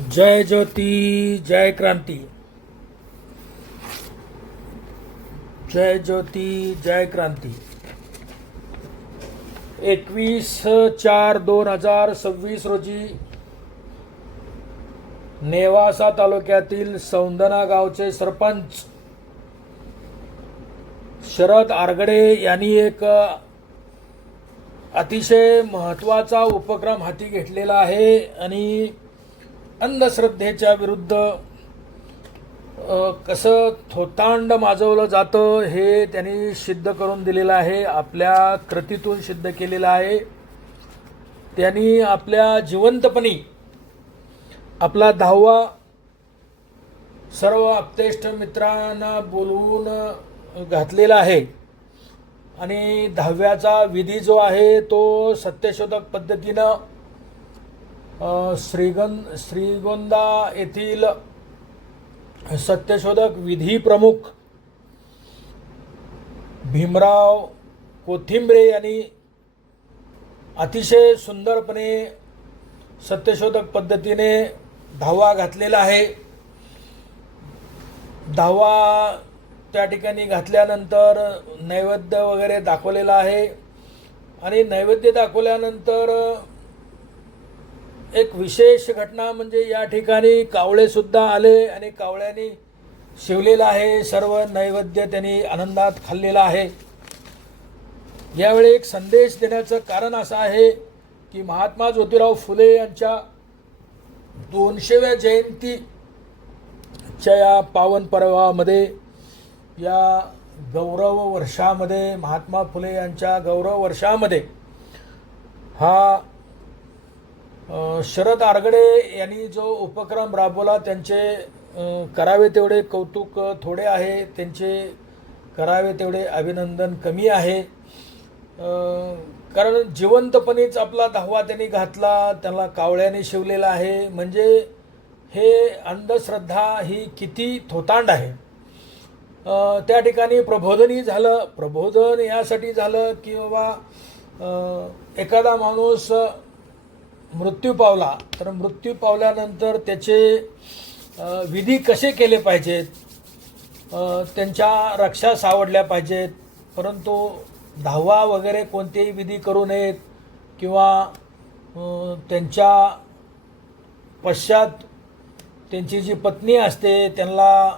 जय ज्योती जय क्रांती। जय ज्योती जय क्रांती। 21/4/2026 रोजी नेवासा तालुक्यातील सौंदना गावचे सरपंच शरद आरगडे यांनी एक अतिशय महत्त्वाचा उपक्रम हाती घेतलेला आहे आणि अंधश्रद्धेच्या विरुद्ध कसं थोतांड माजवलं जातं हे त्यांनी सिद्ध करून दिलेलं आहे, आपल्या कृतीतून सिद्ध केलेलं आहे। त्यांनी आपल्या जिवंतपणी आपला 10वा सर्व आप्तेष्ट मित्रांना बोलवून घातलेला आहे आणि 10व्याचा विधी जो आहे तो सत्यशोधक पद्धतीनं श्रीगोंदा येथील सत्यशोधक विधी प्रमुख भीमराव कोथिंबरे यांनी अतिशय सुंदरपणे सत्यशोधक पद्धतीने 10वा घातलेला आहे। 10वा त्या ठिकाणी घातल्यानंतर नैवेद्य वगैरे दाखवलेला आहे आणि नैवेद्य दाखवल्यानंतर एक विशेष घटना म्हणजे या ठिकाणी कावळे सुद्धा आले आणि कावळ्यांनी शिवलेला आहे, सर्व नैवेद्य त्यांनी आनंदात खाल्लेला आहे। यावेळी एक संदेश देण्याचं कारण असं आहे की महात्मा ज्योतिराव फुले यांच्या 200व्या जयंतीच्या या पावन पर्वामध्ये, या गौरव वर्षामध्ये, महात्मा फुले यांच्या गौरव वर्षामध्ये हा शरद आरगडे यांनी जो उपक्रम राबवला त्यांचे करावे तेवढे कौतुक थोडे आहे, त्यांचे करावे तेवढे अभिनंदन कमी आहे। कारण जिवंतपणीच आपला 10वा त्यांनी घातला, त्याला कावळ्याने शिवलेला आहे, म्हणजे हे अंधश्रद्धा ही किती थोतांड आहे। त्या ठिकाणी प्रबोधनही झालं। प्रबोधन यासाठी झालं की बाबा एखादा माणूस मृत्यू पावला तर मृत्यू पावल्यानंतर त्याचे विधी कसे केले पाहिजेत, त्यांच्या रक्षा सावडल्या पाहिजेत, परंतु 10वा वगैरे कोणतेही विधी करू नयेत किंवा त्यांच्या पश्चात त्यांची जी पत्नी असते त्यांना